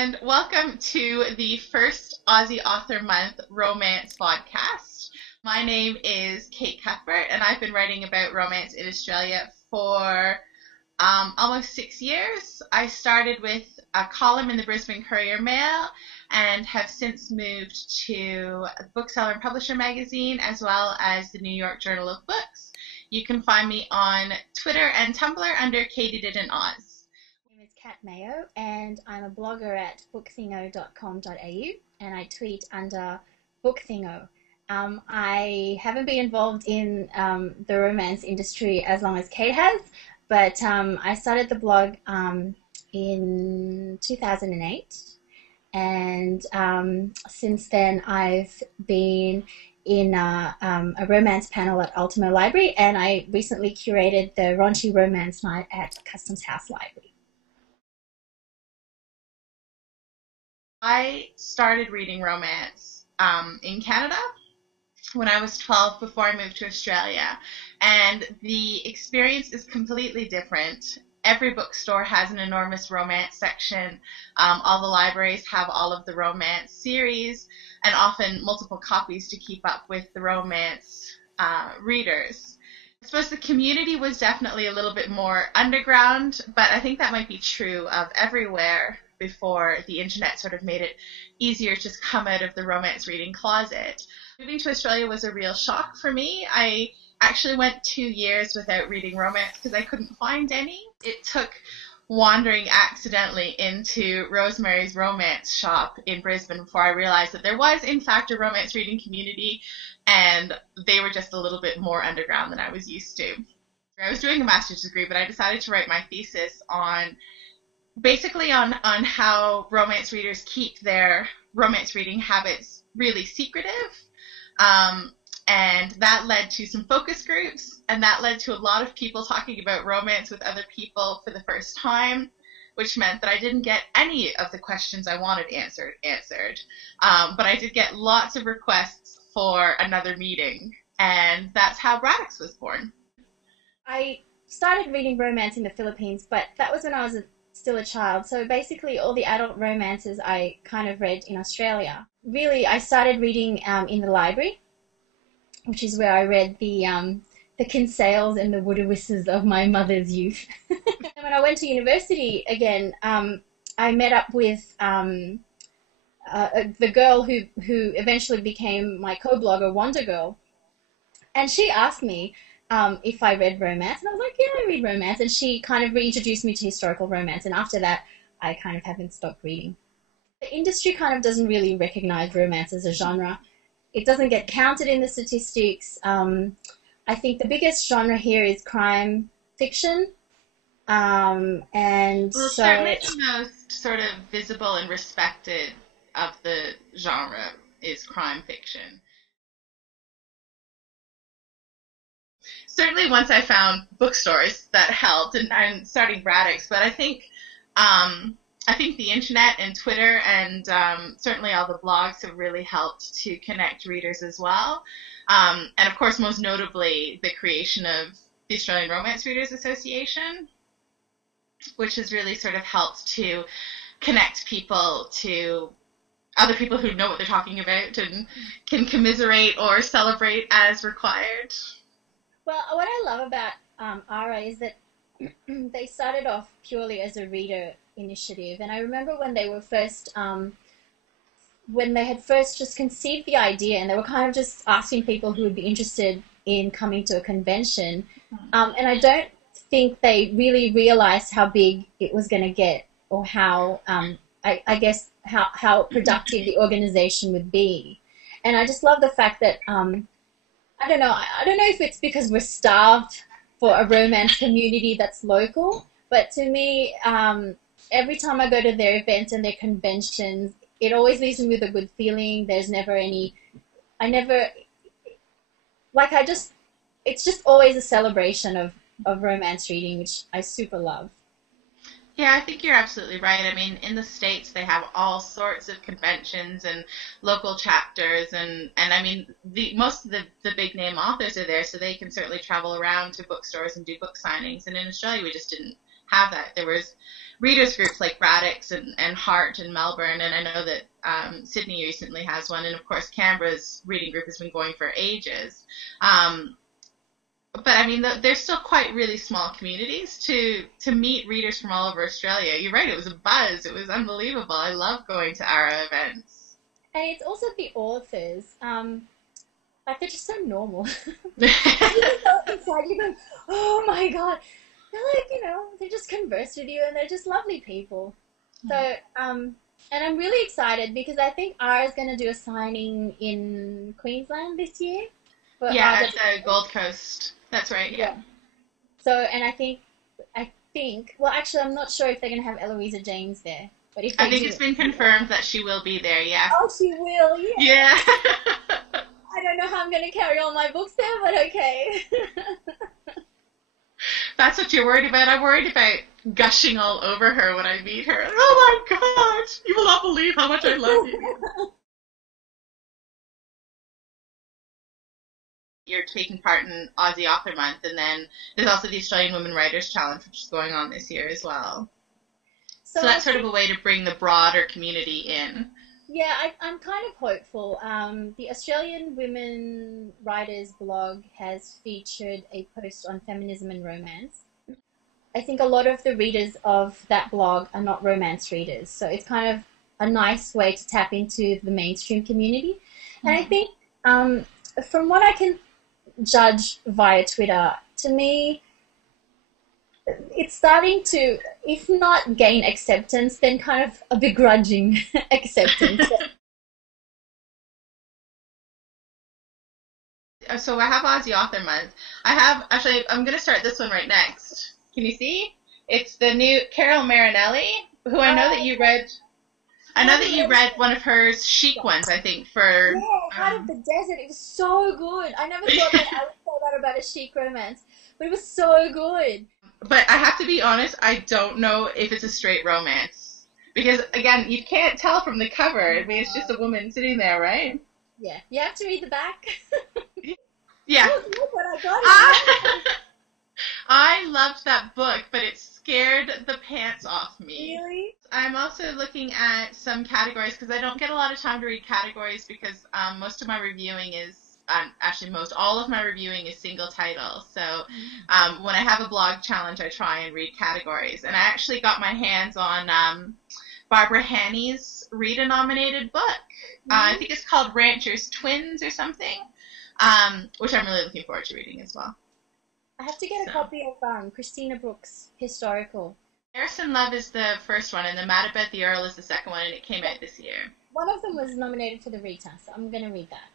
and welcome to the first Aussie Author Month romance podcast. My name is Kate Cuthbert, and I've been writing about romance in Australia for almost 6 years. I started with a column in the Brisbane Courier Mail and have since moved to Bookseller and Publisher magazine as well as the New York Journal of Books. You can find me on Twitter and Tumblr under Katie Did in Oz. My name is Kat Mayo, and I'm a blogger at bookthingo.com.au, and I tweet under bookthingo. I haven't been involved in the romance industry as long as Kate has, but I started the blog in 2008, and since then I've been in a romance panel at Ultimo Library, and I recently curated the Raunchy Romance Night at Customs House Library. I started reading romance in Canada when I was 12 before I moved to Australia, and the experience is completely different. Every bookstore has an enormous romance section. All the libraries have all of the romance series and often multiple copies to keep up with the romance readers. I suppose the community was definitely a little bit more underground, but I think that might be true of everywhere before the internet sort of made it easier to come out of the romance reading closet. Moving to Australia was a real shock for me. I actually went 2 years without reading romance because I couldn't find any. It took wandering accidentally into Rosemary's Romance Shop in Brisbane before I realized that there was, in fact, a romance reading community, and they were just a little bit more underground than I was used to. I was doing a master's degree, but I decided to write my thesis on how romance readers keep their romance reading habits really secretive. And that led to some focus groups, and that led to a lot of people talking about romance with other people for the first time, which meant that I didn't get any of the questions I wanted answered. But I did get lots of requests for another meeting, and that's how Braddock's was born. I started reading romance in the Philippines, but that was when I was still a child. So basically all the adult romances I kind of read in Australia. Really, I started reading in the library, which is where I read the Kinsales and the Woodawisses of my mother's youth. When I went to university again, I met up with the girl who eventually became my co-blogger, Wonder Girl, and she asked me if I read romance, and I was like, yeah, I read romance, and she kind of reintroduced me to historical romance, and after that, I kind of haven't stopped reading. The industry kind of doesn't really recognize romance as a genre. It doesn't get counted in the statistics. I think the biggest genre here is crime fiction. Certainly the most sort of visible and respected of the genre is crime fiction. Certainly once I found bookstores that helped, and I'm starting Braddock's, but I think the internet and Twitter and certainly all the blogs have really helped to connect readers as well. And of course, most notably, the creation of the Australian Romance Readers Association, which has really sort of helped to connect people to other people who know what they're talking about and can commiserate or celebrate as required. Well, what I love about ARA is that they started off purely as a reader initiative, and I remember when they were first, when they had first just conceived the idea, and they were kind of just asking people who would be interested in coming to a convention, and I don't think they really realized how big it was going to get, or how, I guess, how productive the organization would be. And I just love the fact that, I don't know if it's because we're starved for a romance community that's local, but to me, every time I go to their events and their conventions, it always leaves me with a good feeling. There's never any, it's just always a celebration of romance reading, which I super love. Yeah, I think you're absolutely right. I mean, in the States, they have all sorts of conventions and local chapters, and I mean, most of the big name authors are there, so they can certainly travel around to bookstores and do book signings. And in Australia, we just didn't have that. There was readers groups like Braddock's and Hart in Melbourne, and I know that Sydney recently has one, and of course Canberra's reading group has been going for ages. But I mean, they're still quite really small communities to meet readers from all over Australia. You're right, it was a buzz. It was unbelievable. I love going to ARA events. And it's also the authors. Like, they're just so normal. You go inside, you go, oh my God. They're like, they just converse with you and they're just lovely people. So, and I'm really excited because I think Ara's going to do a signing in Queensland this year. Yeah, at the Gold Coast. That's right, yeah. So, and I think, well, actually, I'm not sure if they're going to have Eloisa James there. But if I think it's been confirmed that she will be there, yeah. Oh, she will, yeah. Yeah. I don't know how I'm going to carry all my books there, but okay. That's what you're worried about. I'm worried about gushing all over her when I meet her. Oh my God, you will not believe how much I love you. You're taking part in Aussie Author Month, and then there's also the Australian Women Writers Challenge, which is going on this year as well. So that's sort of a way to bring the broader community in. Yeah, I'm kind of hopeful. The Australian Women Writers blog has featured a post on feminism and romance. I think a lot of the readers of that blog are not romance readers, so it's kind of a nice way to tap into the mainstream community. And I think from what I can judge via Twitter, to me, it's starting to, if not gain acceptance, then kind of a begrudging acceptance. So I have Aussie Author Month. Actually, I'm going to start this one right next. Can you see? It's the new Carol Marinelli, who I know that you read. I know that you read one of her chic ones, I think, for... Yeah, Out of the Desert. It was so good. I never thought that I would say that about a chic romance, but it was so good. But I have to be honest, I don't know if it's a straight romance. Because, again, you can't tell from the cover. I mean, it's just a woman sitting there, right? Yeah. You have to read the back. Yeah. Look what I got. I loved that book, but it scared the pants off me. Really? I'm also looking at some categories because I don't get a lot of time to read categories because most of my reviewing is, all of my reviewing is single title. So when I have a blog challenge, I try and read categories. And I actually got my hands on Barbara Haney's Rita-nominated book. I think it's called Rancher's Twins or something, which I'm really looking forward to reading as well. I have to get a copy of Christina Brooks' Historical. Harrison Love is the first one, and The Mad About the Earl is the second one, and it came out this year. One of them was nominated for the Rita, so I'm going to read that.